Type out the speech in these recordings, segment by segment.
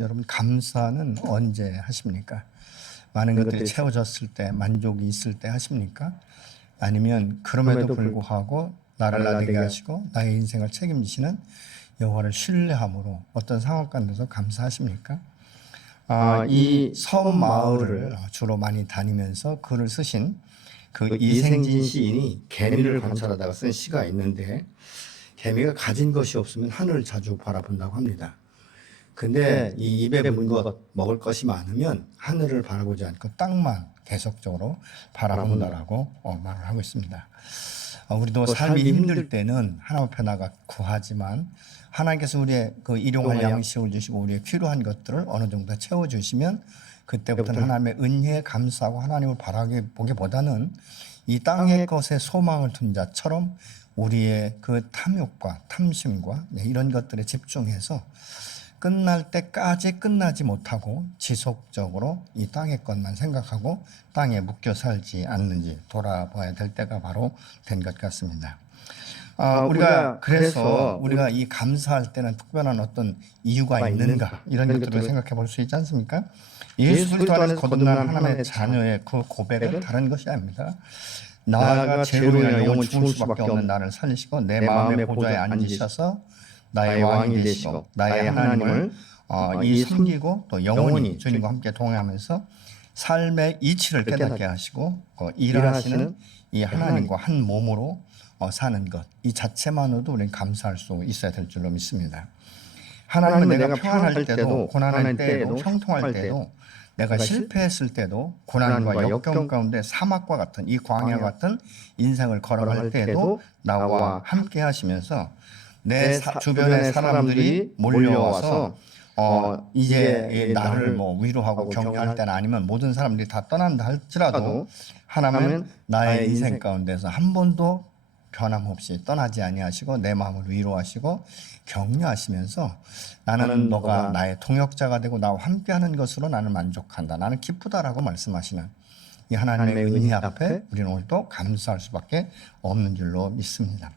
여러분 감사는 언제 하십니까? 많은 것들이 채워졌을 때, 만족이 있을 때 하십니까? 아니면 그럼에도 불구하고 나를 나되게 하시고 나의 인생을 책임지시는 여호와를 신뢰함으로 어떤 상황 가운데서 감사하십니까? 이 섬 마을을 주로 많이 다니면서 글을 쓰신 그 이생진 시인이 개미를 관찰하다가 쓴 시가 있는데, 개미가 가진 것이 없으면 하늘을 자주 바라본다고 합니다. 근데 이 입에 먹을 것이 많으면 하늘을 바라보지 않고 땅만 계속적으로 바라본다라고 말을 하고 있습니다. 우리도 삶이 힘들 때는 하나님 앞에 나가 구하지만 하나님께서 우리의 그 일용할 양식을 주시고 우리의 필요한 것들을 어느 정도 채워주시면 그때부터는 하나님의 은혜에 감사하고 하나님을 바라보기보다는 이 땅의 것에 소망을 둔 자처럼 우리의 그 탐욕과 탐심과 이런 것들에 집중해서 끝날 때까지 끝나지 못하고 지속적으로 이 땅의 것만 생각하고 땅에 묶여 살지 않는지 돌아봐야 될 때가 바로 된 것 같습니다. 그래서 우리가 이 감사할 때는 특별한 어떤 이유가 있는가, 이런 것들을 생각해 볼 수 있지 않습니까? 예수 그리스도 안에서 거듭난 하나님의 자녀의 그 고백은 다른 것이 아닙니다. 나아가 죄로 인하여 영원 죽을 수밖에 없는 나를 살리시고 내 마음의 보좌에 앉으셔서 나의 왕이 되시고 나의 하나님을 이 섬기고 또 영원히 주님과 함께 동행하면서 삶의 이치를 깨닫게 하시고 일하시는 이 하나님과 한 몸으로 사는 것, 이 자체만으로도 우리는 감사할 수 있어야 될 줄로 믿습니다. 하나님은 내가 평안할 때도 고난할 때도 형통할 때도 내가 실패했을 때도 고난과 역경 가운데 사막과 같은 이 광야 같은 인생을 걸어갈 때도 나와 함께 하시면서 내 주변의 사람들이 몰려와서 이제 나를 위로하고 격려할 때는 아니면 모든 사람들이 다 떠난다 할지라도 하나님은 나의 인생 가운데서 한 번도 변함없이 떠나지 아니하시고 내 마음을 위로하시고 격려하시면서 나는 너가 나의 동역자가 되고 나와 함께하는 것으로 나는 만족한다, 나는 기쁘다라고 말씀하시는 이 하나님의 은혜 앞에 우리는 오늘도 감사할 수밖에 없는 줄로 믿습니다.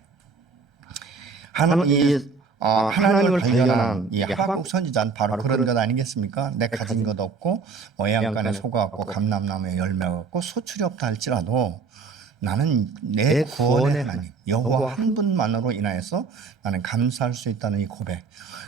하나님을 발견한 이 하박국 선지자는 바로 그런 것 아니겠습니까? 내 가진 것 없고 애양간에 소가 없고 감람나무에 열매가 없고 소출이 없다 할지라도 나는 내 구원의 하나님 여호와 한 분만으로 인하여서 나는 감사할 수 있다는 이 고백.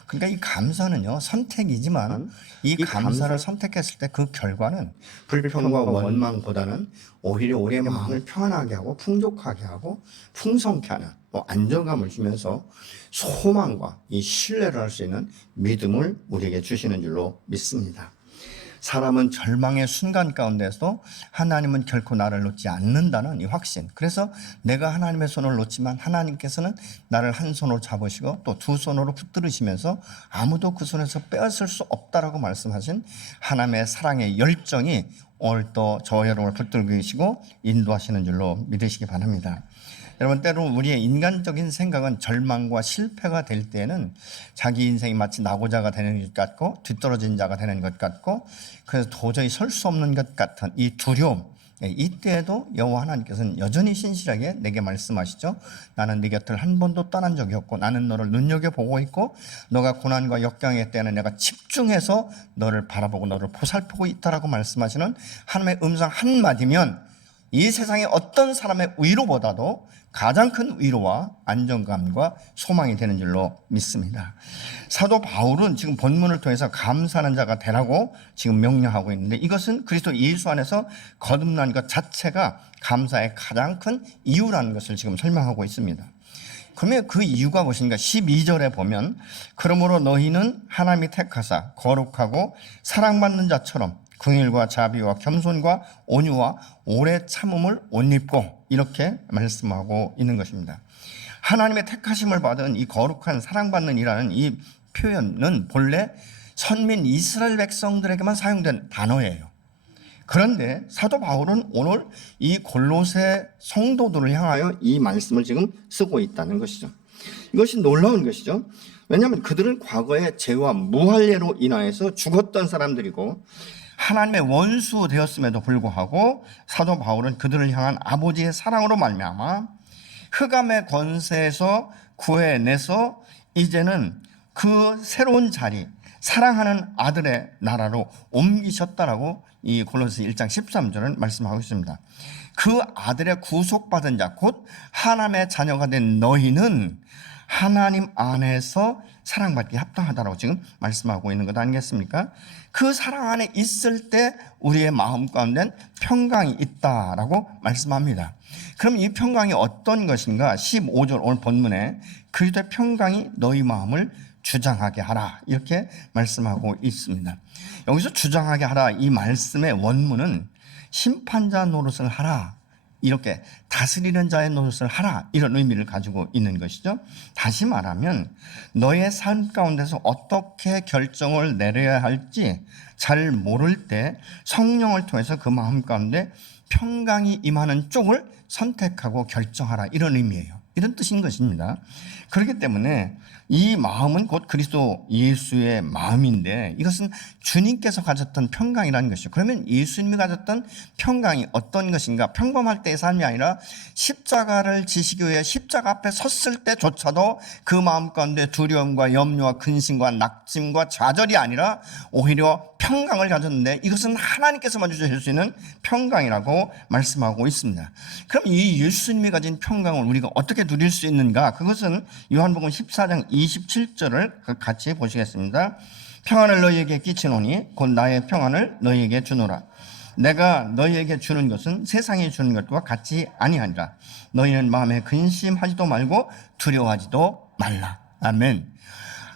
그러니까 이 감사는요 선택이지만 이 감사를 선택했을 때 그 결과는 불평과 원망보다는 오히려 우리의 마음을 편안하게 하고 풍족하게 하고 풍성케 하는 안정감을 주면서 소망과 이 신뢰를 할 수 있는 믿음을 우리에게 주시는 줄로 믿습니다. 사람은 절망의 순간 가운데서 하나님은 결코 나를 놓지 않는다는 이 확신. 그래서 내가 하나님의 손을 놓지만 하나님께서는 나를 한 손으로 잡으시고 또 두 손으로 붙들으시면서 아무도 그 손에서 빼앗을 수 없다라고 말씀하신 하나님의 사랑의 열정이 오늘 또 저와 여러분을 붙들고 계시고 인도하시는 줄로 믿으시기 바랍니다. 여러분, 때로 우리의 인간적인 생각은 절망과 실패가 될 때는 자기 인생이 마치 낙오자가 되는 것 같고 뒤떨어진 자가 되는 것 같고 그래서 도저히 설 수 없는 것 같은 이 두려움, 이때에도 여호와 하나님께서는 여전히 신실하게 내게 말씀하시죠. 나는 네 곁을 한 번도 떠난 적이 없고 나는 너를 눈여겨보고 있고 너가 고난과 역경의 때는 내가 집중해서 너를 바라보고 너를 보살피고 있다라고 말씀하시는 하나님의 음성 한마디면 이 세상의 어떤 사람의 위로보다도 가장 큰 위로와 안정감과 소망이 되는 줄로 믿습니다. 사도 바울은 지금 본문을 통해서 감사하는 자가 되라고 지금 명령하고 있는데 이것은 그리스도 예수 안에서 거듭난 것 자체가 감사의 가장 큰 이유라는 것을 지금 설명하고 있습니다. 그러면 그 이유가 무엇인가? 12절에 보면 그러므로 너희는 하나님이 택하사 거룩하고 사랑받는 자처럼 긍휼과 자비와 겸손과 온유와 오래 참음을 옷 입고 이렇게 말씀하고 있는 것입니다. 하나님의 택하심을 받은 이 거룩한 사랑받는 이라는 이 표현은 본래 선민 이스라엘 백성들에게만 사용된 단어예요. 그런데 사도 바울은 오늘 이 골로새 성도들을 향하여 이 말씀을 지금 쓰고 있다는 것이죠. 이것이 놀라운 것이죠. 왜냐하면 그들은 과거에 죄와 무할례로 인하여서 죽었던 사람들이고 하나님의 원수 되었음에도 불구하고 사도 바울은 그들을 향한 아버지의 사랑으로 말미암아 흑암의 권세에서 구해내서 이제는 그 새로운 자리, 사랑하는 아들의 나라로 옮기셨다라고 이 골로새 1장 13절은 말씀하고 있습니다. 그 아들의 구속받은 자, 곧 하나님의 자녀가 된 너희는 하나님 안에서 사랑받기 합당하다라고 지금 말씀하고 있는 것 아니겠습니까? 그 사랑 안에 있을 때 우리의 마음 가운데는 평강이 있다라고 말씀합니다. 그럼 이 평강이 어떤 것인가? 15절 오늘 본문에 그리스도의 평강이 너희 마음을 주장하게 하라 이렇게 말씀하고 있습니다. 여기서 주장하게 하라 이 말씀의 원문은 심판자 노릇을 하라, 이렇게 다스리는 자의 노릇을 하라, 이런 의미를 가지고 있는 것이죠. 다시 말하면 너의 삶 가운데서 어떻게 결정을 내려야 할지 잘 모를 때 성령을 통해서 그 마음 가운데 평강이 임하는 쪽을 선택하고 결정하라, 이런 의미예요. 이런 뜻인 것입니다. 그렇기 때문에 이 마음은 곧 그리스도 예수의 마음인데 이것은 주님께서 가졌던 평강이라는 것이죠. 그러면 예수님이 가졌던 평강이 어떤 것인가? 평범할 때의 삶이 아니라 십자가를 지시기 위해 십자가 앞에 섰을 때조차도 그 마음 가운데 두려움과 염려와 근심과 낙심과 좌절이 아니라 오히려 평강을 가졌는데 이것은 하나님께서만 주실 수 있는 평강이라고 말씀하고 있습니다. 그럼 이 예수님이 가진 평강을 우리가 어떻게 누릴 수 있는가? 그것은 요한복음 14장 27절을 같이 보시겠습니다. 평안을 너희에게 끼치노니 곧 나의 평안을 너희에게 주노라. 내가 너희에게 주는 것은 세상이 주는 것과 같이 아니하니라. 너희는 마음에 근심하지도 말고 두려워하지도 말라. 아멘.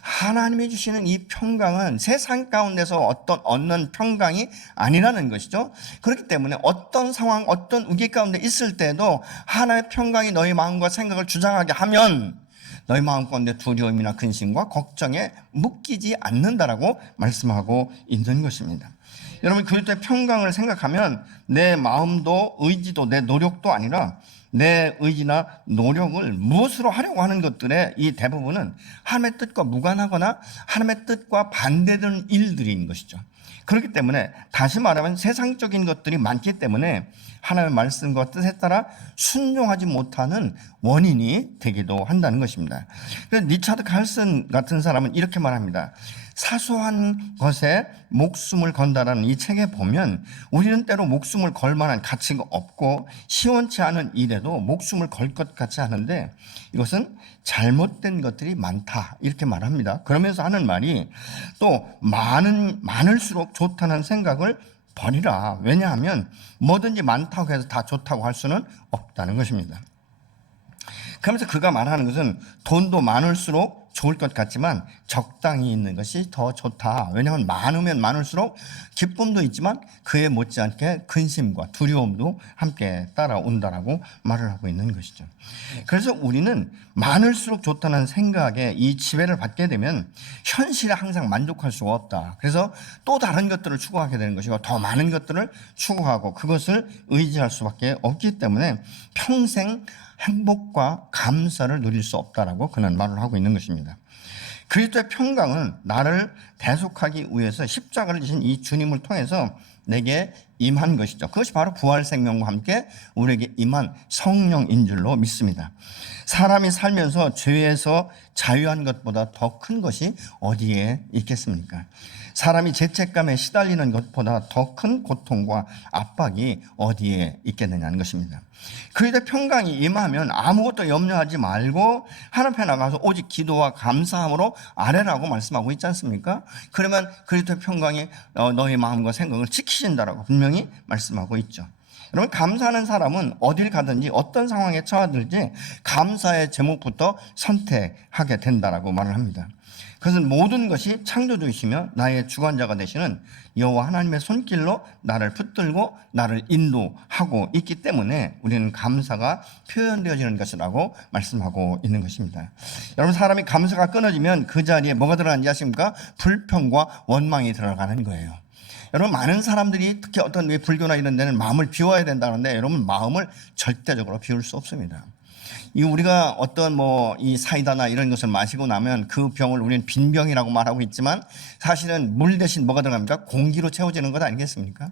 하나님이 주시는 이 평강은 세상 가운데서 어떤 얻는 평강이 아니라는 것이죠. 그렇기 때문에 어떤 상황, 어떤 위기 가운데 있을 때도 하나님의 평강이 너희 마음과 생각을 주장하게 하면 너희 마음 가운데 두려움이나 근심과 걱정에 묶이지 않는다라고 말씀하고 있는 것입니다. 여러분, 그리스도의 평강을 생각하면 내 마음도 의지도 내 노력도 아니라 내 의지나 노력을 무엇으로 하려고 하는 것들의 이 대부분은 하나님의 뜻과 무관하거나 하나님의 뜻과 반대되는 일들인 것이죠. 그렇기 때문에 다시 말하면 세상적인 것들이 많기 때문에 하나님의 말씀과 뜻에 따라 순종하지 못하는 원인이 되기도 한다는 것입니다. 그래서 리차드 칼슨 같은 사람은 이렇게 말합니다. 사소한 것에 목숨을 건다라는 이 책에 보면 우리는 때로 목숨을 걸 만한 가치가 없고 시원치 않은 일에도 목숨을 걸 것 같이 하는데 이것은 잘못된 것들이 많다, 이렇게 말합니다. 그러면서 하는 말이 또 많을수록 좋다는 생각을 버리라. 왜냐하면 뭐든지 많다고 해서 다 좋다고 할 수는 없다는 것입니다. 그러면서 그가 말하는 것은 돈도 많을수록 좋을 것 같지만 적당히 있는 것이 더 좋다. 왜냐하면 많으면 많을수록 기쁨도 있지만 그에 못지않게 근심과 두려움도 함께 따라온다라고 말을 하고 있는 것이죠. 그래서 우리는 많을수록 좋다는 생각에 이 지배를 받게 되면 현실에 항상 만족할 수가 없다. 그래서 또 다른 것들을 추구하게 되는 것이고 더 많은 것들을 추구하고 그것을 의지할 수밖에 없기 때문에 평생 행복과 감사를 누릴 수 없다라고 그는 말을 하고 있는 것입니다. 그리스도의 평강은 나를 대속하기 위해서 십자가를 지신 이 주님을 통해서 내게 임한 것이죠. 그것이 바로 부활 생명과 함께 우리에게 임한 성령인 줄로 믿습니다. 사람이 살면서 죄에서 자유한 것보다 더 큰 것이 어디에 있겠습니까? 사람이 죄책감에 시달리는 것보다 더 큰 고통과 압박이 어디에 있겠느냐는 것입니다. 그리스도의 평강이 임하면 아무것도 염려하지 말고 하나님 앞에 나가서 오직 기도와 감사함으로 아뢰라고 말씀하고 있지 않습니까? 그러면 그리스도의 평강이 너의 마음과 생각을 지키신다라고 분명히 말씀하고 있죠. 여러분, 감사하는 사람은 어딜 가든지 어떤 상황에 처하든지 감사의 제목부터 선택하게 된다라고 말을 합니다. 그것은 모든 것이 창조주이시며 나의 주관자가 되시는 여호와 하나님의 손길로 나를 붙들고 나를 인도하고 있기 때문에 우리는 감사가 표현되어지는 것이라고 말씀하고 있는 것입니다. 여러분, 사람이 감사가 끊어지면 그 자리에 뭐가 들어가는지 아십니까? 불평과 원망이 들어가는 거예요. 여러분, 많은 사람들이 특히 어떤 불교나 이런 데는 마음을 비워야 된다는데 여러분, 마음을 절대적으로 비울 수 없습니다. 우리가 어떤 이 사이다나 이런 것을 마시고 나면 그 병을 우리는 빈병이라고 말하고 있지만 사실은 물 대신 뭐가 들어갑니까? 공기로 채워지는 것 아니겠습니까?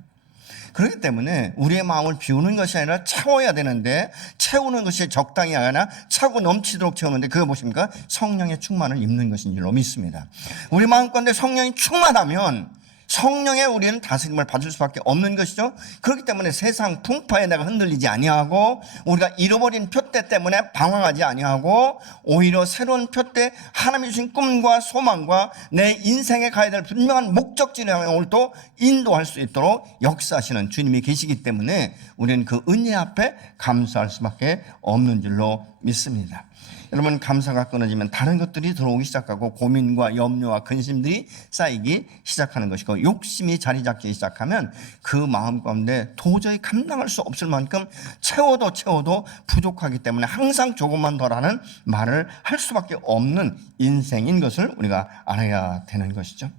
그렇기 때문에 우리의 마음을 비우는 것이 아니라 채워야 되는데, 채우는 것이 적당히 아니라 차고 넘치도록 채우는데, 그거 무엇입니까? 성령의 충만을 입는 것인 줄로 믿습니다. 우리 마음 가운데 성령이 충만하면 성령의 우리는 다스림을 받을 수밖에 없는 것이죠. 그렇기 때문에 세상 풍파에 내가 흔들리지 아니하고, 우리가 잃어버린 표대 때문에 방황하지 아니하고, 오히려 새로운 표대, 하나님이 주신 꿈과 소망과 내 인생에 가야 될 분명한 목적지를 향해 오늘도 인도할 수 있도록 역사하시는 주님이 계시기 때문에 우리는 그 은혜 앞에 감사할 수밖에 없는 줄로 믿습니다. 여러분, 감사가 끊어지면 다른 것들이 들어오기 시작하고 고민과 염려와 근심들이 쌓이기 시작하는 것이고, 욕심이 자리 잡기 시작하면 그 마음 가운데 도저히 감당할 수 없을 만큼 채워도 부족하기 때문에 항상 조금만 더라는 말을 할 수밖에 없는 인생인 것을 우리가 알아야 되는 것이죠.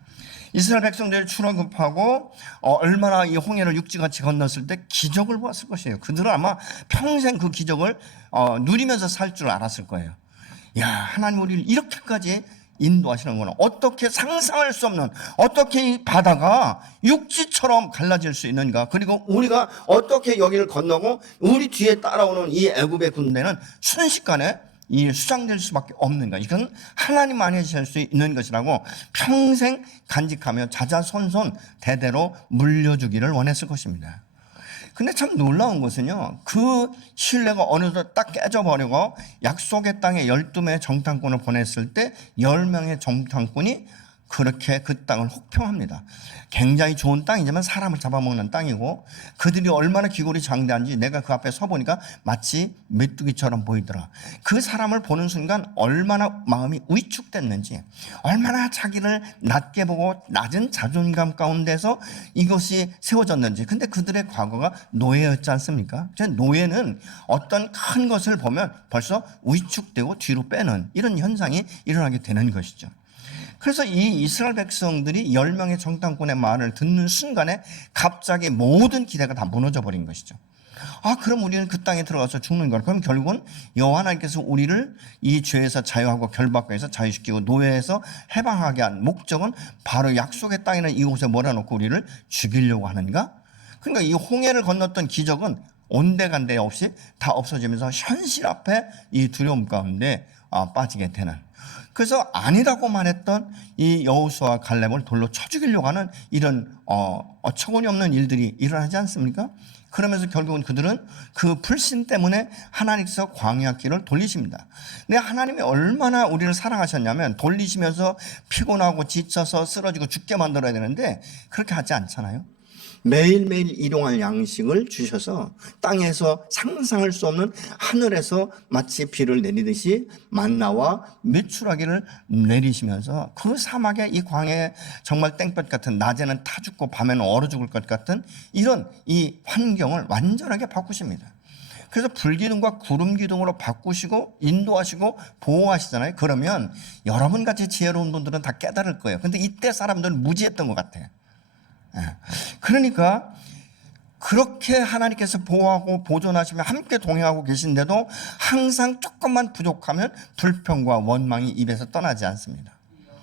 이스라엘 백성들이 출애굽하고 얼마나 이 홍해를 육지같이 건넜을 때 기적을 보았을 것이에요. 그들은 아마 평생 그 기적을 누리면서 살 줄 알았을 거예요. 야, 하나님 우리를 이렇게까지 인도하시는구나. 어떻게 상상할 수 없는, 어떻게 이 바다가 육지처럼 갈라질 수 있는가. 그리고 우리가 어떻게 여기를 건너고 우리 뒤에 따라오는 이 애굽의 군대는 순식간에 이 수장될 수밖에 없는가. 이건 하나님만이 하실 수 있는 것이라고 평생 간직하며 자자손손 대대로 물려주기를 원했을 것입니다. 근데 참 놀라운 것은요, 그 신뢰가 어느덧 딱 깨져버리고 약속의 땅에 12명의 정탐꾼을 보냈을 때 10명의 정탐꾼이 그렇게 그 땅을 혹평합니다. 굉장히 좋은 땅이지만 사람을 잡아먹는 땅이고, 그들이 얼마나 기골이 장대한지 내가 그 앞에 서보니까 마치 메뚜기처럼 보이더라. 그 사람을 보는 순간 얼마나 마음이 위축됐는지, 얼마나 자기를 낮게 보고 낮은 자존감 가운데서 이것이 세워졌는지. 근데 그들의 과거가 노예였지 않습니까? 노예는 어떤 큰 것을 보면 벌써 위축되고 뒤로 빼는 이런 현상이 일어나게 되는 것이죠. 그래서 이 이스라엘 백성들이 10명의 정탐꾼의 말을 듣는 순간에 갑자기 모든 기대가 다 무너져 버린 것이죠. 아, 그럼 우리는 그 땅에 들어가서 죽는 거야. 그럼 결국은 여호와 하나님께서 우리를 이 죄에서 자유하고 결박에서 자유시키고 노예에서 해방하게 한 목적은 바로 약속의 땅에는 이곳에 몰아놓고 우리를 죽이려고 하는가? 그러니까 이 홍해를 건넜던 기적은 온데간데 없이 다 없어지면서 현실 앞에 이 두려움 가운데 빠지게 되는, 그래서 아니라고 말했던 이 여호수아와 갈렙을 돌로 쳐 죽이려고 하는 이런 어처구니 없는 일들이 일어나지 않습니까? 그러면서 결국은 그들은 그 불신 때문에 하나님께서 광야 길을 돌리십니다. 근데 하나님이 얼마나 우리를 사랑하셨냐면 돌리시면서 피곤하고 지쳐서 쓰러지고 죽게 만들어야 되는데 그렇게 하지 않잖아요. 매일매일 일용할 양식을 주셔서 땅에서 상상할 수 없는 하늘에서 마치 비를 내리듯이 만나와 메추라기를 내리시면서 그 사막에 이 광야에 정말 땡볕 같은, 낮에는 타 죽고 밤에는 얼어 죽을 것 같은 이런 이 환경을 완전하게 바꾸십니다. 그래서 불기둥과 구름기둥으로 바꾸시고 인도하시고 보호하시잖아요. 그러면 여러분같이 지혜로운 분들은 다 깨달을 거예요. 근데 이때 사람들은 무지했던 것 같아요. 그러니까 그렇게 하나님께서 보호하고 보존하시며 함께 동행하고 계신데도 항상 조금만 부족하면 불평과 원망이 입에서 떠나지 않습니다.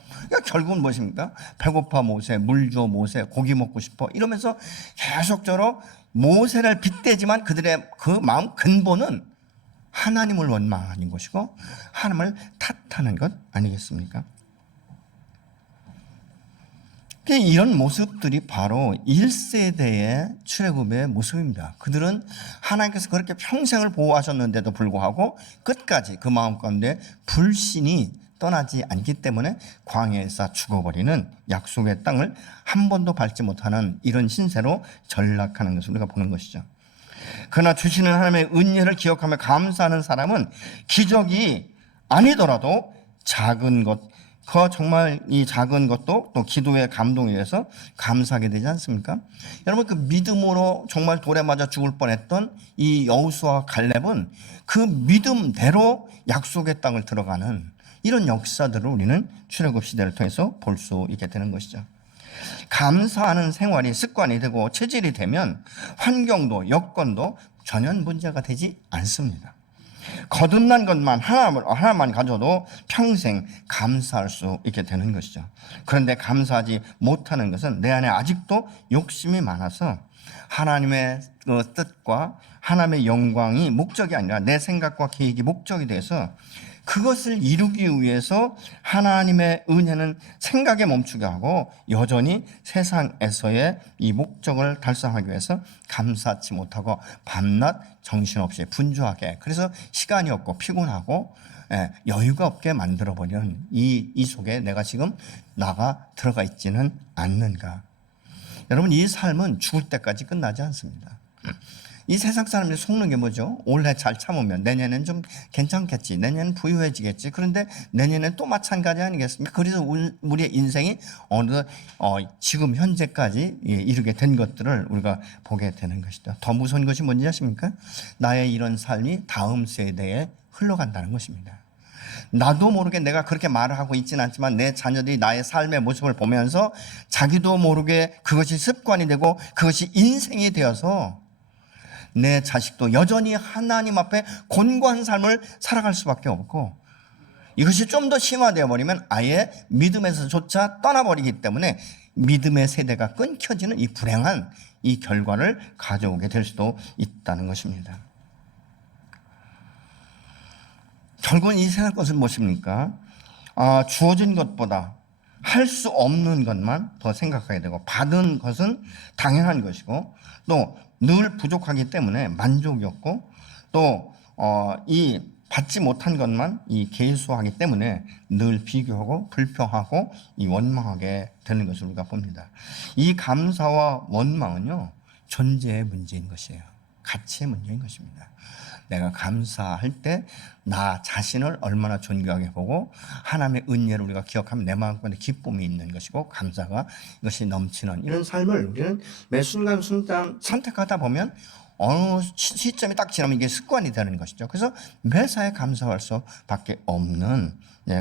그러니까 결국은 무엇입니까? 배고파 모세, 물 줘 모세, 고기 먹고 싶어 이러면서 계속적으로 모세를 빗대지만 그들의 그 마음 근본은 하나님을 원망하는 것이고 하나님을 탓하는 것 아니겠습니까? 이런 모습들이 바로 1세대의 출애굽의 모습입니다. 그들은 하나님께서 그렇게 평생을 보호하셨는데도 불구하고 끝까지 그 마음 가운데 불신이 떠나지 않기 때문에 광야에서 죽어버리는 약속의 땅을 한 번도 밟지 못하는 이런 신세로 전락하는 것을 우리가 보는 것이죠. 그러나 주시는 하나님의 은혜를 기억하며 감사하는 사람은 기적이 아니더라도 작은 것, 그 정말 이 작은 것도 또 기도의 감동에 의해서 감사하게 되지 않습니까? 여러분, 그 믿음으로 정말 돌에 맞아 죽을 뻔했던 이 여호수아와 갈렙은 그 믿음대로 약속의 땅을 들어가는 이런 역사들을 우리는 출애굽 시대를 통해서 볼 수 있게 되는 것이죠. 감사하는 생활이 습관이 되고 체질이 되면 환경도 여건도 전혀 문제가 되지 않습니다. 거듭난 것만 하나만 가져도 평생 감사할 수 있게 되는 것이죠. 그런데 감사하지 못하는 것은 내 안에 아직도 욕심이 많아서 하나님의 뜻과 하나님의 영광이 목적이 아니라 내 생각과 계획이 목적이 돼서 그것을 이루기 위해서 하나님의 은혜는 생각에 멈추게 하고 여전히 세상에서의 이 목적을 달성하기 위해서 감사치 못하고 밤낮 정신없이 분주하게, 그래서 시간이 없고 피곤하고 여유가 없게 만들어버리는 이 속에 내가 지금 나가 들어가 있지는 않는가. 여러분, 이 삶은 죽을 때까지 끝나지 않습니다. 이 세상 사람들이 속는 게 뭐죠? 올해 잘 참으면 내년엔 좀 괜찮겠지, 내년엔 부유해지겠지. 그런데 내년엔 또 마찬가지 아니겠습니까? 그래서 우리의 인생이 지금 현재까지 이르게 된 것들을 우리가 보게 되는 것이죠. 더 무서운 것이 뭔지 아십니까? 나의 이런 삶이 다음 세대에 흘러간다는 것입니다. 나도 모르게 내가 그렇게 말을 하고 있지는 않지만 내 자녀들이 나의 삶의 모습을 보면서 자기도 모르게 그것이 습관이 되고 그것이 인생이 되어서 내 자식도 여전히 하나님 앞에 곤고한 삶을 살아갈 수밖에 없고, 이것이 좀 더 심화되어 버리면 아예 믿음에서조차 떠나버리기 때문에 믿음의 세대가 끊겨지는 이 불행한 이 결과를 가져오게 될 수도 있다는 것입니다. 결국은 이 세상 것은 무엇입니까? 주어진 것보다 할 수 없는 것만 더 생각하게 되고, 받은 것은 당연한 것이고, 또 늘 부족하기 때문에 만족이 없고, 또 이 받지 못한 것만 이 계수하기 때문에 늘 비교하고 불평하고 이 원망하게 되는 것을 우리가 봅니다. 이 감사와 원망은요, 존재의 문제인 것이에요. 가치의 문제인 것입니다. 내가 감사할 때 나 자신을 얼마나 존귀하게 보고 하나님의 은혜를 우리가 기억하면 내 마음속에 기쁨이 있는 것이고, 감사가 이것이 넘치는 이런 삶을 우리는 매 순간 선택하다 보면 어느 시점이 딱 지나면 이게 습관이 되는 것이죠. 그래서 매사에 감사할 수밖에 없는,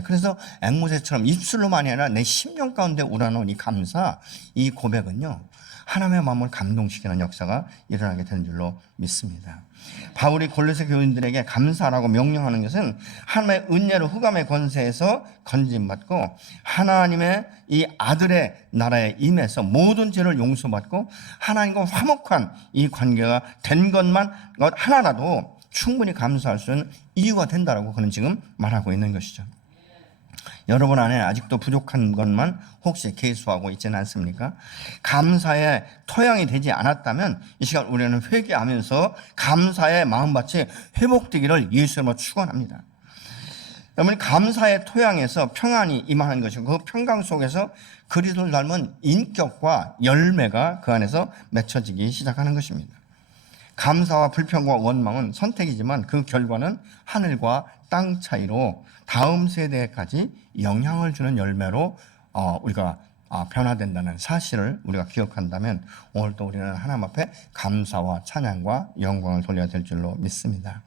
그래서 앵무새처럼 입술로만이 아니라 내 심령 가운데 우러나오는 이 감사, 이 고백은요, 하나님의 마음을 감동시키는 역사가 일어나게 되는 줄로 믿습니다. 바울이 골로새 교인들에게 감사라고 명령하는 것은 하나님의 은혜로 흑암의 권세에서 건짐받고 하나님의 이 아들의 나라에 임해서 모든 죄를 용서받고 하나님과 화목한 이 관계가 된 것만 하나라도 충분히 감사할 수 있는 이유가 된다라고 그는 지금 말하고 있는 것이죠. 여러분 안에 아직도 부족한 것만 혹시 계수하고 있지는 않습니까? 감사의 토양이 되지 않았다면 이 시간 우리는 회개하면서 감사의 마음밭이 회복되기를 예수님으로 축원합니다. 여러분, 감사의 토양에서 평안이 임하는 것이고, 그 평강 속에서 그리스도를 닮은 인격과 열매가 그 안에서 맺혀지기 시작하는 것입니다. 감사와 불평과 원망은 선택이지만 그 결과는 하늘과 땅 차이로 다음 세대까지 영향을 주는 열매로 우리가 변화된다는 사실을 우리가 기억한다면 오늘도 우리는 하나님 앞에 감사와 찬양과 영광을 돌려야 될 줄로 믿습니다.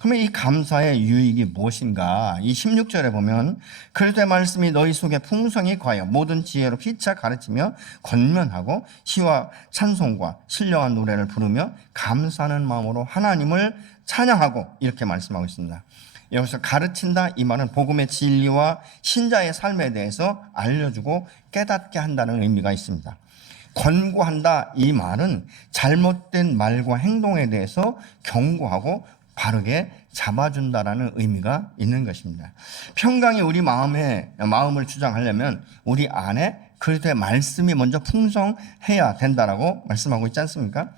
그러면 이 감사의 유익이 무엇인가? 이 16절에 보면 그리스도의 말씀이 너희 속에 풍성히 과하여 모든 지혜로 피차 가르치며 권면하고 시와 찬송과 신령한 노래를 부르며 감사하는 마음으로 하나님을 찬양하고, 이렇게 말씀하고 있습니다. 여기서 가르친다, 이 말은 복음의 진리와 신자의 삶에 대해서 알려주고 깨닫게 한다는 의미가 있습니다. 권고한다, 이 말은 잘못된 말과 행동에 대해서 경고하고 바르게 잡아준다라는 의미가 있는 것입니다. 평강이 우리 마음을 주장하려면 우리 안에 그리스도의 말씀이 먼저 풍성해야 된다라고 말씀하고 있지 않습니까?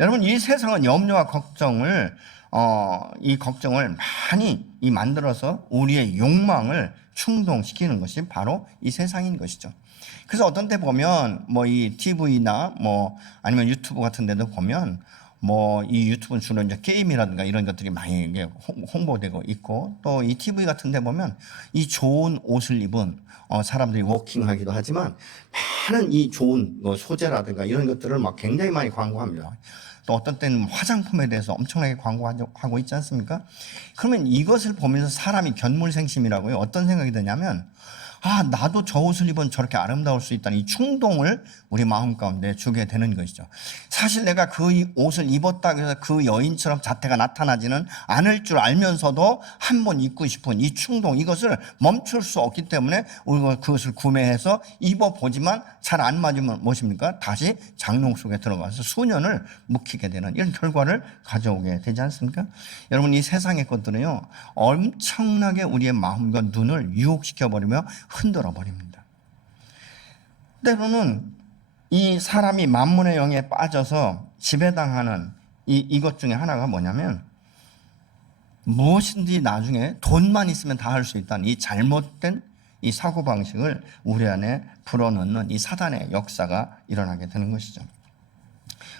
여러분, 이 세상은 염려와 걱정을 많이 만들어서 우리의 욕망을 충동시키는 것이 바로 이 세상인 것이죠. 그래서 어떤 때 보면 이 TV나 아니면 유튜브 같은 데도 보면 이 유튜브는 주로 이제 게임이라든가 이런 것들이 많이 홍보되고 있고, 또 이 TV 같은 데 보면 이 좋은 옷을 입은 사람들이 워킹하기도 하지만 많은 이 좋은 소재라든가 이런 것들을 굉장히 많이 광고합니다. 또 어떤 때는 화장품에 대해서 엄청나게 광고하고 있지 않습니까? 그러면 이것을 보면서 사람이 견물생심이라고요. 어떤 생각이 드냐면 나도 저 옷을 입으면 저렇게 아름다울 수 있다는 이 충동을 우리 마음 가운데 주게 되는 것이죠. 사실 내가 그 옷을 입었다고 해서 그 여인처럼 자태가 나타나지는 않을 줄 알면서도 한번 입고 싶은 이 충동, 이것을 멈출 수 없기 때문에 우리가 그것을 구매해서 입어보지만 잘 안 맞으면 무엇입니까? 다시 장롱 속에 들어가서 수년을 묵히게 되는 이런 결과를 가져오게 되지 않습니까? 여러분, 이 세상의 것들은요, 엄청나게 우리의 마음과 눈을 유혹시켜버리며 흔들어 버립니다. 때로는 이 사람이 만문의 영에 빠져서 지배당하는 이것 중에 하나가 뭐냐면, 무엇인지 나중에 돈만 있으면 다 할 수 있다는 이 잘못된 이 사고방식을 우리 안에 불어넣는 이 사단의 역사가 일어나게 되는 것이죠.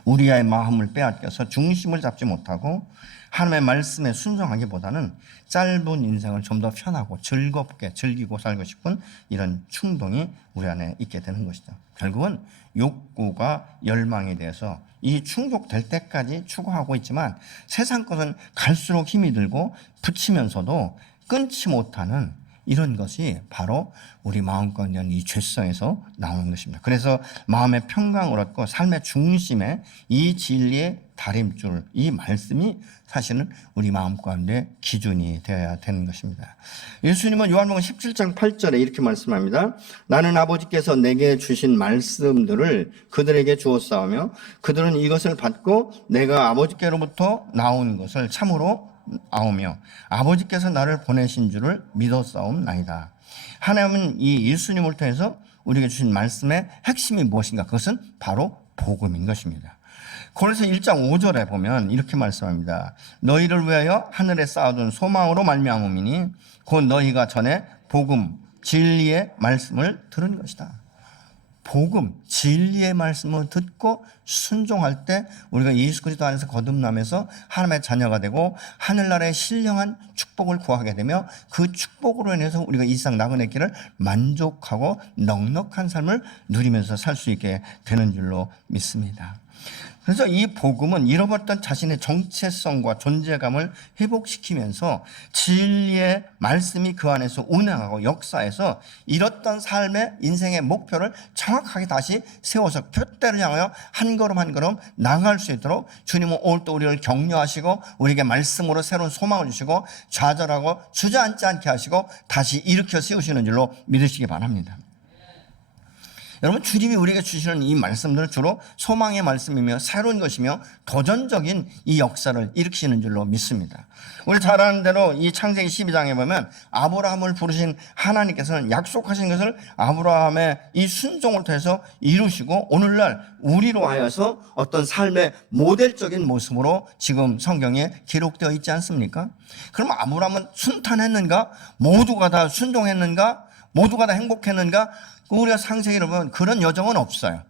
우리의 마음을 빼앗겨서 중심을 잡지 못하고 하나님의 말씀에 순종하기보다는 짧은 인생을 좀 더 편하고 즐겁게 즐기고 살고 싶은 이런 충동이 우리 안에 있게 되는 것이죠. 결국은 욕구가 열망이 돼서 이 충족될 때까지 추구하고 있지만 세상 것은 갈수록 힘이 들고 붙이면서도 끊지 못하는 이런 것이 바로 우리 마음 가운데 있는 이 죄성에서 나오는 것입니다. 그래서 마음의 평강을 얻고 삶의 중심에 이 진리의 다림줄, 이 말씀이 사실은 우리 마음 가운데 기준이 되어야 되는 것입니다. 예수님은 요한복음 17장 8절에 이렇게 말씀합니다. 나는 아버지께서 내게 주신 말씀들을 그들에게 주었사오며 그들은 이것을 받고 내가 아버지께로부터 나온 것을 참으로 아오며 아버지께서 나를 보내신 줄을 믿었사옵나이다. 하나님은 이 예수님을 통해서 우리에게 주신 말씀의 핵심이 무엇인가? 그것은 바로 복음인 것입니다. 고린도서 1장 5절에 보면 이렇게 말씀합니다. 너희를 위하여 하늘에 쌓아둔 소망으로 말미암음이니 곧 너희가 전에 복음 진리의 말씀을 들은 것이다. 복음, 진리의 말씀을 듣고 순종할 때 우리가 예수 그리스도 안에서 거듭나면서 하나님의 자녀가 되고 하늘나라의 신령한 축복을 구하게 되며 그 축복으로 인해서 우리가 이 세상 나그네 길을 만족하고 넉넉한 삶을 누리면서 살 수 있게 되는 줄로 믿습니다. 그래서 이 복음은 잃어버렸던 자신의 정체성과 존재감을 회복시키면서 진리의 말씀이 그 안에서 운행하고 역사해서 잃었던 삶의 인생의 목표를 정확하게 다시 세워서 푯대를 향하여 한 걸음 한 걸음 나아갈 수 있도록 주님은 오늘 또 우리를 격려하시고 우리에게 말씀으로 새로운 소망을 주시고 좌절하고 주저앉지 않게 하시고 다시 일으켜 세우시는 줄로 믿으시기 바랍니다. 여러분, 주님이 우리에게 주시는 이 말씀들은 주로 소망의 말씀이며 새로운 것이며 도전적인 이 역사를 일으키시는 줄로 믿습니다. 우리 잘 아는 대로 이 창세기 12장에 보면 아브라함을 부르신 하나님께서는 약속하신 것을 아브라함의 이 순종을 통해서 이루시고 오늘날 우리로 하여서 어떤 삶의 모델적인 모습으로 지금 성경에 기록되어 있지 않습니까? 그럼 아브라함은 순탄했는가? 모두가 다 순종했는가? 모두가 다 행복했는가? 우리가 상세히로 보면 그런 여정은 없어요.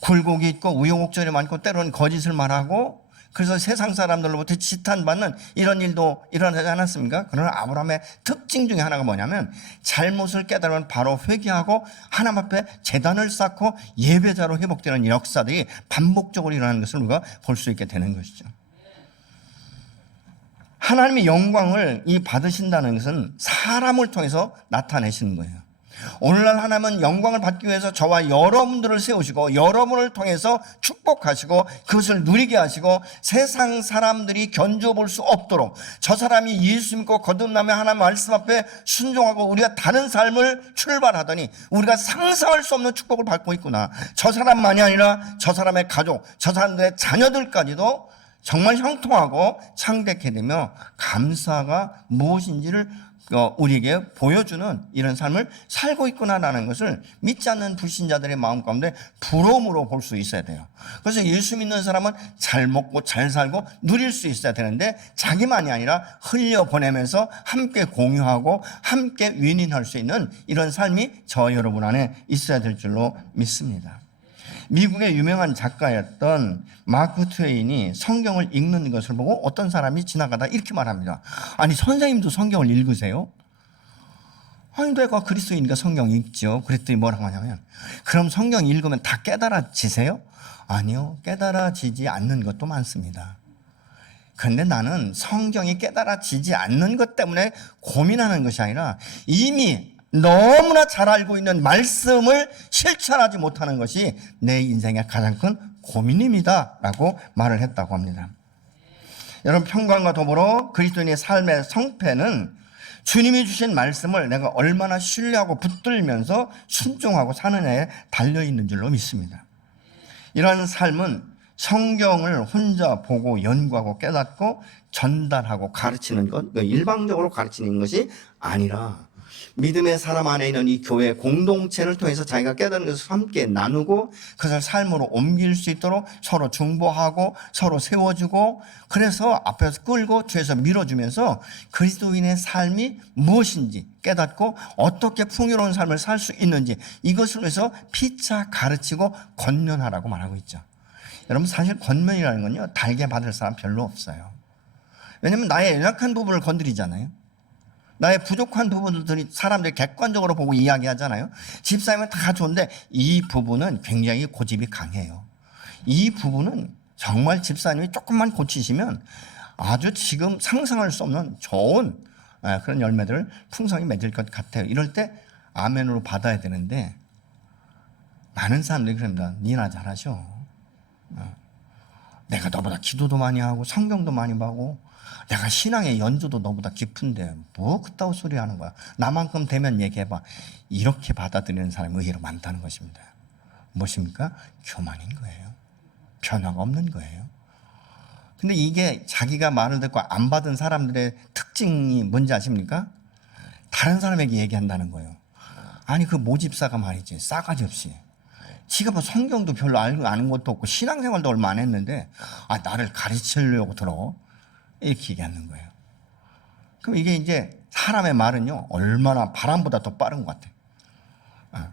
굴곡이 있고 우여곡절이 많고 때로는 거짓을 말하고 그래서 세상 사람들로부터 지탄받는 이런 일도 일어나지 않았습니까? 그러나 아브라함의 특징 중에 하나가 뭐냐면 잘못을 깨달으면 바로 회개하고 하나님 앞에 제단을 쌓고 예배자로 회복되는 역사들이 반복적으로 일어나는 것을 우리가 볼 수 있게 되는 것이죠. 하나님의 영광을 받으신다는 것은 사람을 통해서 나타내시는 거예요. 오늘날 하나님은 영광을 받기 위해서 저와 여러분들을 세우시고 여러분을 통해서 축복하시고 그것을 누리게 하시고 세상 사람들이 견뎌 볼 수 없도록 저 사람이 예수 믿고 거듭나며 하나님 말씀 앞에 순종하고 우리가 다른 삶을 출발하더니 우리가 상상할 수 없는 축복을 받고 있구나. 저 사람만이 아니라 저 사람의 가족, 저 사람들의 자녀들까지도 정말 형통하고 창대케 되며 감사가 무엇인지를 우리에게 보여주는 이런 삶을 살고 있구나라는 것을 믿지 않는 불신자들의 마음 가운데 부러움으로 볼 수 있어야 돼요. 그래서 예수 믿는 사람은 잘 먹고 잘 살고 누릴 수 있어야 되는데 자기만이 아니라 흘려보내면서 함께 공유하고 함께 윈윈할 수 있는 이런 삶이 저 여러분 안에 있어야 될 줄로 믿습니다. 미국의 유명한 작가였던 마크 트웨인이 성경을 읽는 것을 보고 어떤 사람이 지나가다 이렇게 말합니다. 아니, 선생님도 성경을 읽으세요? 아니, 내가 그리스도인이니까 성경 읽죠. 그랬더니 뭐라고 하냐면, 그럼 성경 읽으면 다 깨달아지세요? 아니요, 깨달아지지 않는 것도 많습니다. 그런데 나는 성경이 깨달아지지 않는 것 때문에 고민하는 것이 아니라 이미 너무나 잘 알고 있는 말씀을 실천하지 못하는 것이 내 인생의 가장 큰 고민입니다 라고 말을 했다고 합니다. 여러분, 평강과 더불어 그리스도인의 삶의 성패는 주님이 주신 말씀을 내가 얼마나 신뢰하고 붙들면서 순종하고 사느냐에 달려있는 줄로 믿습니다. 이러한 삶은 성경을 혼자 보고 연구하고 깨닫고 전달하고 가르치는 것, 일방적으로 가르치는 것이 아니라 믿음의 사람 안에 있는 이 교회 공동체를 통해서 자기가 깨달은 것을 함께 나누고 그것을 삶으로 옮길 수 있도록 서로 중보하고 서로 세워주고, 그래서 앞에서 끌고 뒤에서 밀어주면서 그리스도인의 삶이 무엇인지 깨닫고 어떻게 풍요로운 삶을 살 수 있는지 이것을 위해서 피차 가르치고 권면하라고 말하고 있죠. 여러분, 사실 권면이라는 건요, 달게 받을 사람 별로 없어요. 왜냐하면 나의 연약한 부분을 건드리잖아요. 나의 부족한 부분들이 사람들이 객관적으로 보고 이야기하잖아요. 집사님은 다 좋은데 이 부분은 굉장히 고집이 강해요. 이 부분은 정말 집사님이 조금만 고치시면 아주 지금 상상할 수 없는 좋은 그런 열매들을 풍성히 맺을 것 같아요. 이럴 때 아멘으로 받아야 되는데 많은 사람들이 그럽니다. 니나 잘하셔. 내가 너보다 기도도 많이 하고 성경도 많이 보고 내가 신앙의 연주도 너보다 깊은데 뭐 그따위 소리 하는 거야. 나만큼 되면 얘기해봐. 이렇게 받아들이는 사람이 의외로 많다는 것입니다. 무엇입니까? 교만인 거예요. 변화가 없는 거예요. 근데 이게 자기가 말을 듣고 안 받은 사람들의 특징이 뭔지 아십니까? 다른 사람에게 얘기한다는 거예요. 아니 그 모집사가 말이지 싸가지 없이 지가 뭐 성경도 별로 알고 아는 것도 없고 신앙생활도 얼마 안 했는데 나를 가르치려고 들어 이렇게 얘기하는 거예요. 그럼 이게 이제 사람의 말은요 얼마나 바람보다 더 빠른 것 같아요.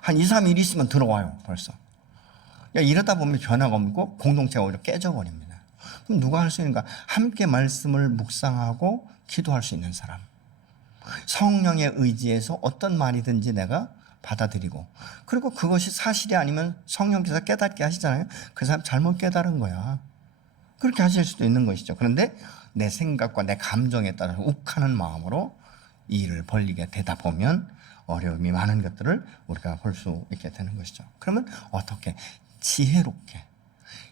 한 2, 3일 있으면 들어와요 벌써. 이러다 보면 변화가 없고 공동체가 오히려 깨져버립니다. 그럼 누가 할 수 있는가? 함께 말씀을 묵상하고 기도할 수 있는 사람, 성령의 의지에서 어떤 말이든지 내가 받아들이고, 그리고 그것이 사실이 아니면 성령께서 깨닫게 하시잖아요. 그 사람 잘못 깨달은 거야. 그렇게 하실 수도 있는 것이죠. 그런데 내 생각과 내 감정에 따라서 욱하는 마음으로 이 일을 벌리게 되다 보면 어려움이 많은 것들을 우리가 볼 수 있게 되는 것이죠. 그러면 어떻게? 지혜롭게.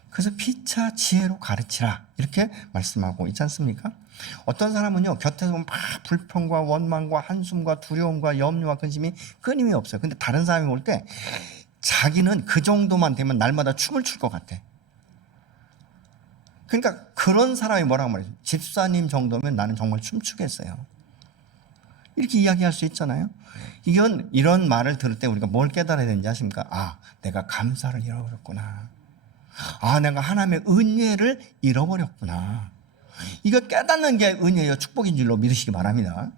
그래서 피차 지혜로 가르치라 이렇게 말씀하고 있지 않습니까? 어떤 사람은요 곁에서 보면 막 불평과 원망과 한숨과 두려움과 염려와 근심이 끊임이 없어요. 근데 다른 사람이 볼 때 자기는 그 정도만 되면 날마다 춤을 출 것 같아. 그러니까 그런 사람이 뭐라고 말해요? 집사님 정도면 나는 정말 춤추겠어요. 이렇게 이야기할 수 있잖아요. 이런 말을 들을 때 우리가 뭘 깨달아야 되는지 아십니까? 내가 감사를 잃어버렸구나. 내가 하나님의 은혜를 잃어버렸구나. 이거 깨닫는 게 은혜요 축복인 줄로 믿으시기 바랍니다.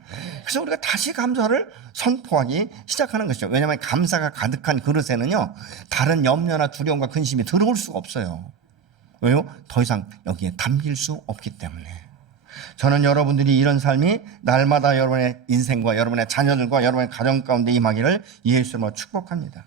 그래서 우리가 다시 감사를 선포하기 시작하는 것이죠. 왜냐하면 감사가 가득한 그릇에는요 다른 염려나 두려움과 근심이 들어올 수가 없어요. 왜요? 더 이상 여기에 담길 수 없기 때문에. 저는 여러분들이 이런 삶이 날마다 여러분의 인생과 여러분의 자녀들과 여러분의 가정 가운데 임하기를 예수님으로 축복합니다.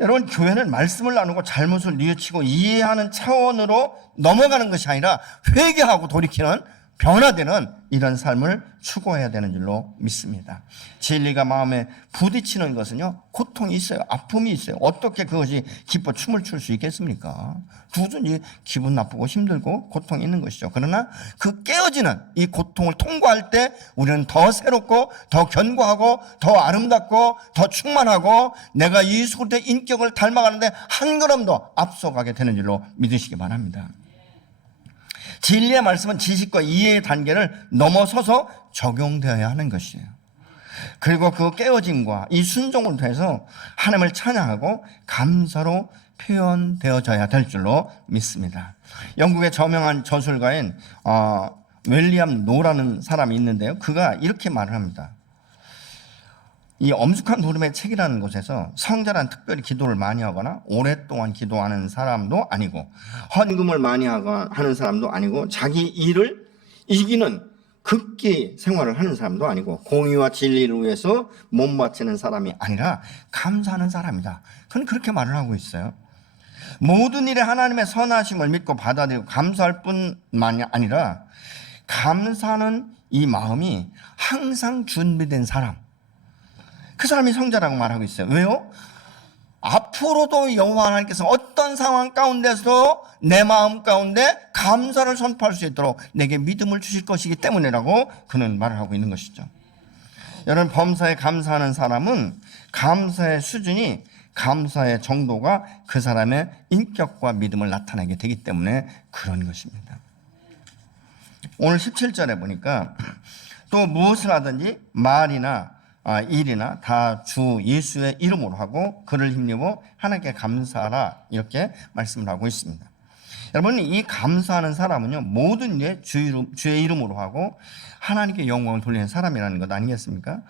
여러분, 교회는 말씀을 나누고 잘못을 뉘우치고 이해하는 차원으로 넘어가는 것이 아니라 회개하고 돌이키는 변화되는 이런 삶을 추구해야 되는 줄로 믿습니다. 진리가 마음에 부딪히는 것은요 고통이 있어요. 아픔이 있어요. 어떻게 그것이 기뻐 춤을 출 수 있겠습니까? 누구든지 기분 나쁘고 힘들고 고통이 있는 것이죠. 그러나 그 깨어지는 이 고통을 통과할 때 우리는 더 새롭고 더 견고하고 더 아름답고 더 충만하고 내가 예수 그리스도의 인격을 닮아가는데 한 걸음 더 앞서가게 되는 줄로 믿으시기 바랍니다. 진리의 말씀은 지식과 이해의 단계를 넘어서서 적용되어야 하는 것이에요. 그리고 그 깨어짐과 이 순종을 통해서 하나님을 찬양하고 감사로 표현되어져야 될 줄로 믿습니다. 영국의 저명한 저술가인 윌리엄 노라는 사람이 있는데요. 그가 이렇게 말을 합니다. 이 엄숙한 부름의 책이라는 곳에서 성자란 특별히 기도를 많이 하거나 오랫동안 기도하는 사람도 아니고 헌금을 많이 하는 사람도 아니고 자기 일을 이기는 극기 생활을 하는 사람도 아니고 공의와 진리를 위해서 몸 바치는 사람이 아니라 감사하는 사람이다. 그는 그렇게 말을 하고 있어요. 모든 일에 하나님의 선하심을 믿고 받아들이고 감사할 뿐만이 아니라 감사하는 이 마음이 항상 준비된 사람, 그 사람이 성자라고 말하고 있어요. 왜요? 앞으로도 여호와 하나님께서 어떤 상황 가운데서도 내 마음 가운데 감사를 선포할 수 있도록 내게 믿음을 주실 것이기 때문이라고 그는 말을 하고 있는 것이죠. 여러분, 범사에 감사하는 사람은 감사의 수준이, 감사의 정도가 그 사람의 인격과 믿음을 나타내게 되기 때문에 그런 것입니다. 오늘 17절에 보니까 또 무엇을 하든지 말이나 일이나 다 주 예수의 이름으로 하고 그를 힘입어 하나님께 감사하라, 이렇게 말씀을 하고 있습니다. 여러분, 이 감사하는 사람은요, 모든 일 주의 이름으로 하고 하나님께 영광을 돌리는 사람이라는 것 아니겠습니까?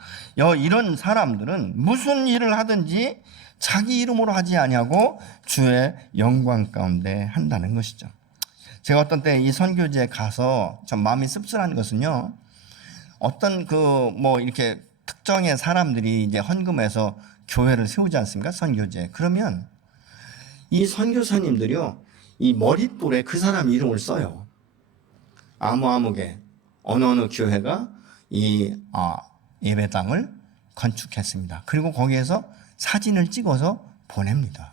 이런 사람들은 무슨 일을 하든지 자기 이름으로 하지 아니하고 주의 영광 가운데 한다는 것이죠. 제가 어떤 때 이 선교지에 가서 좀 마음이 씁쓸한 것은요, 어떤 이렇게 특정의 사람들이 이제 헌금해서 교회를 세우지 않습니까? 선교지에. 그러면 이 선교사님들이요, 이 머릿돌에 그 사람 이름을 써요. 아무개 어느 교회가 이 예배당을 건축했습니다. 그리고 거기에서 사진을 찍어서 보냅니다.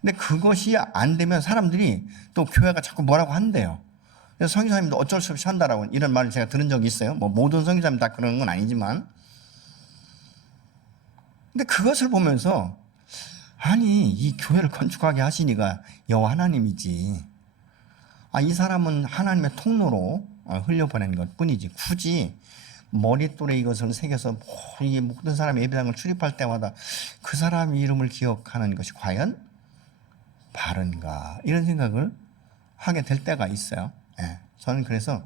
근데 그것이 안 되면 사람들이 또 교회가 자꾸 뭐라고 한대요. 그래서 선교사님도 어쩔 수 없이 한다라고 이런 말을 제가 들은 적이 있어요. 모든 선교사님 다 그런 건 아니지만. 근데 그것을 보면서, 아니, 이 교회를 건축하게 하시니가 여호와 하나님이지, 이 사람은 하나님의 통로로 흘려보낸 것 뿐이지, 굳이 머릿돌에 이것을 새겨서 이 모든 사람이 예배당을 출입할 때마다 그 사람 이름을 기억하는 것이 과연 바른가, 이런 생각을 하게 될 때가 있어요. 저는 그래서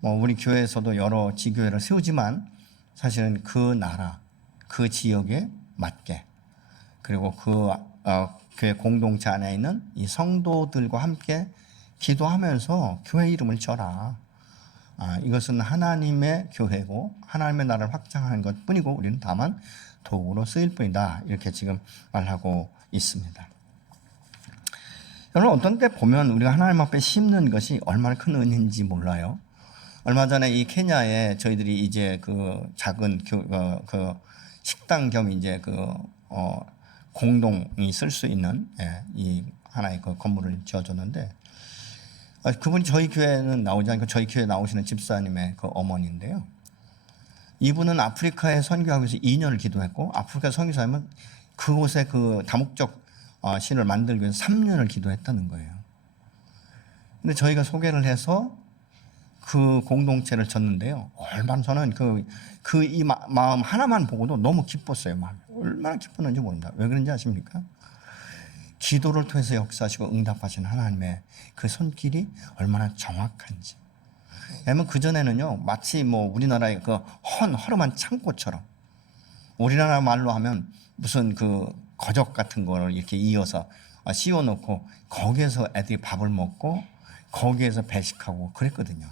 우리 교회에서도 여러 지교회를 세우지만 사실은 그 나라, 그 지역에 맞게, 그리고 그 교회 공동체 안에 있는 이 성도들과 함께 기도하면서 교회 이름을 져라. 이것은 하나님의 교회고 하나님의 나라를 확장하는 것 뿐이고 우리는 다만 도구로 쓰일 뿐이다, 이렇게 지금 말하고 있습니다. 여러분, 어떤 때 보면 우리가 하나님 앞에 심는 것이 얼마나 큰 은혜인지 몰라요. 얼마 전에 이 케냐에 저희들이 이제 그 작은 그 식당 겸 이제 공동이 쓸 수 있는 이 하나의 그 건물을 지어줬는데, 그분이 저희 교회는 나오지 않고 저희 교회에 나오시는 집사님의 그 어머니인데요. 이분은 아프리카에 선교하기 위해서 2년을 기도했고, 아프리카 선교사님은 그곳에 그 다목적 신을 만들기 위해서 3년을 기도했다는 거예요. 근데 저희가 소개를 해서 그 공동체를 졌는데요, 얼마나 저는 이 마음 하나만 보고도 너무 기뻤어요. 마음이 얼마나 기뻤는지 모릅니다. 왜 그런지 아십니까? 기도를 통해서 역사하시고 응답하시는 하나님의 그 손길이 얼마나 정확한지. 왜냐하면 그전에는요, 마치 우리나라의 그 허름한 창고처럼, 우리나라 말로 하면 무슨 그 거적 같은 거를 이렇게 이어서 씌워놓고 거기에서 애들이 밥을 먹고 거기에서 배식하고 그랬거든요.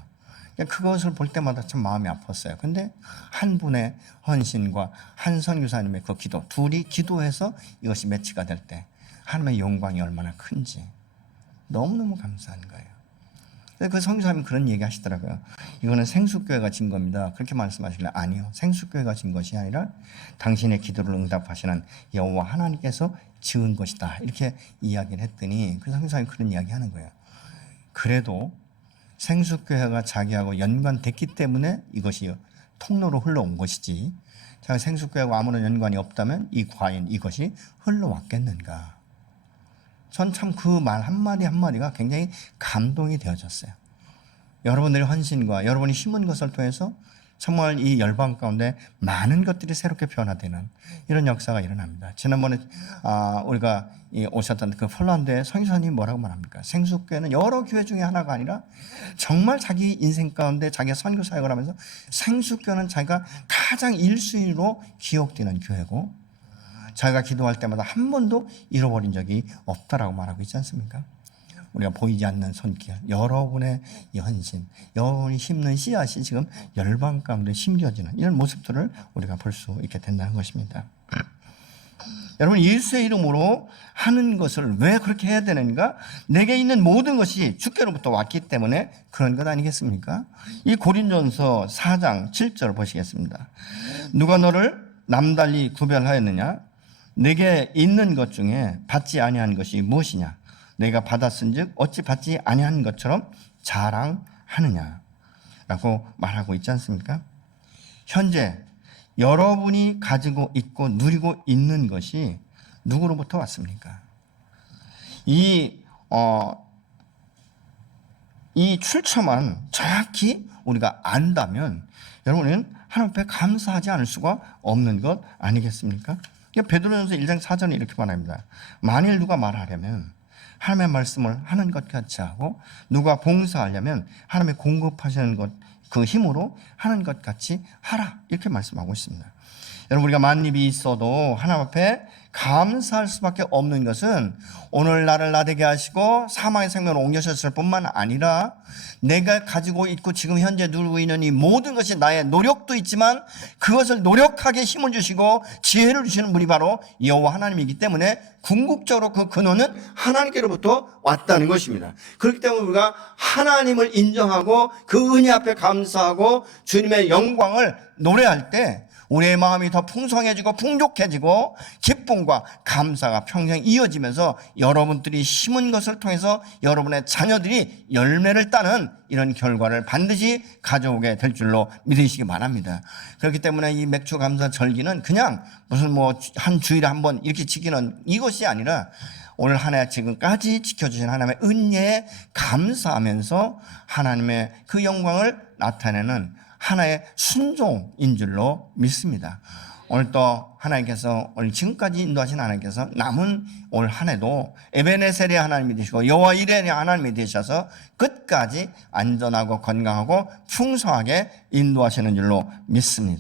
그것을 볼 때마다 참 마음이 아팠어요. 근데 한 분의 헌신과 한 선교사님의 그 기도, 둘이 기도해서 이것이 매치가 될 때 하나님의 영광이 얼마나 큰지 너무너무 감사한 거예요. 그 선교사님이 그런 얘기 하시더라고요. 이거는 생수교회가 진 겁니다. 그렇게 말씀하시길래, 아니요, 생수교회가 진 것이 아니라 당신의 기도를 응답하시는 여호와 하나님께서 지은 것이다, 이렇게 이야기를 했더니 그 선교사님이 그런 이야기 하는 거예요. 그래도 생수교회가 자기하고 연관됐기 때문에 이것이 통로로 흘러온 것이지, 자기 생수교회하고 아무런 연관이 없다면 과연 이것이 흘러왔겠는가. 전 참 그 말 한마디 한마디가 굉장히 감동이 되어졌어요. 여러분들의 헌신과 여러분이 심은 것을 통해서 정말 이 열방 가운데 많은 것들이 새롭게 변화되는 이런 역사가 일어납니다. 지난번에 우리가 오셨던 그 폴란드의 선교사님이 뭐라고 말합니까? 생수교회는 여러 교회 중에 하나가 아니라 정말 자기 인생 가운데 자기가 선교 사역을 하면서 생수교회는 자기가 가장 1순위로 기억되는 교회고, 자기가 기도할 때마다 한 번도 잃어버린 적이 없다라고 말하고 있지 않습니까? 우리가 보이지 않는 손길, 여러분의 헌신, 여러분이 심는 씨앗이 지금 열방 가운데 심겨지는 이런 모습들을 우리가 볼 수 있게 된다는 것입니다. 여러분, 예수의 이름으로 하는 것을 왜 그렇게 해야 되는가? 내게 있는 모든 것이 주께로부터 왔기 때문에 그런 것 아니겠습니까? 이 고린도전서 4장 7절 보시겠습니다. 누가 너를 남달리 구별하였느냐? 내게 있는 것 중에 받지 아니한 것이 무엇이냐? 내가 받았은즉 어찌 받지 아니한 것처럼 자랑하느냐? 라고 말하고 있지 않습니까? 현재 여러분이 가지고 있고 누리고 있는 것이 누구로부터 왔습니까? 이 출처만 정확히 우리가 안다면 여러분은 하나님 앞에 감사하지 않을 수가 없는 것 아니겠습니까? 베드로전서 1장 4절에 이렇게 말합니다. 만일 누가 말하려면 하나님의 말씀을 하는 것 같이 하고 누가 봉사하려면 하나님의 공급하시는 것 그 힘으로 하는 것 같이 하라 이렇게 말씀하고 있습니다. 여러분 우리가 만입이 있어도 하나님 앞에 감사할 수밖에 없는 것은 오늘 나를 나되게 하시고 사망의 생명을 옮겨주셨을 뿐만 아니라 내가 가지고 있고 지금 현재 누리고 있는 이 모든 것이 나의 노력도 있지만 그것을 노력하게 힘을 주시고 지혜를 주시는 분이 바로 여호와 하나님이기 때문에 궁극적으로 그 근원은 하나님께로부터 왔다는 것입니다. 그렇기 때문에 우리가 하나님을 인정하고 그 은혜 앞에 감사하고 주님의 영광을 노래할 때 우리의 마음이 더 풍성해지고 풍족해지고 기쁨과 감사가 평생 이어지면서 여러분들이 심은 것을 통해서 여러분의 자녀들이 열매를 따는 이런 결과를 반드시 가져오게 될 줄로 믿으시기 바랍니다. 그렇기 때문에 이 맥주 감사 절기는 그냥 무슨 한 주일에 한 번 이렇게 지키는 이것이 아니라 오늘 한 해 지금까지 지켜주신 하나님의 은혜에 감사하면서 하나님의 그 영광을 나타내는 하나의 순종인 줄로 믿습니다. 오늘 또 하나님께서 오늘 지금까지 인도하신 하나님께서 남은 올 한 해도 에베네셀의 하나님이 되시고 여호와 이레의 하나님이 되셔서 끝까지 안전하고 건강하고 풍성하게 인도하시는 줄로 믿습니다.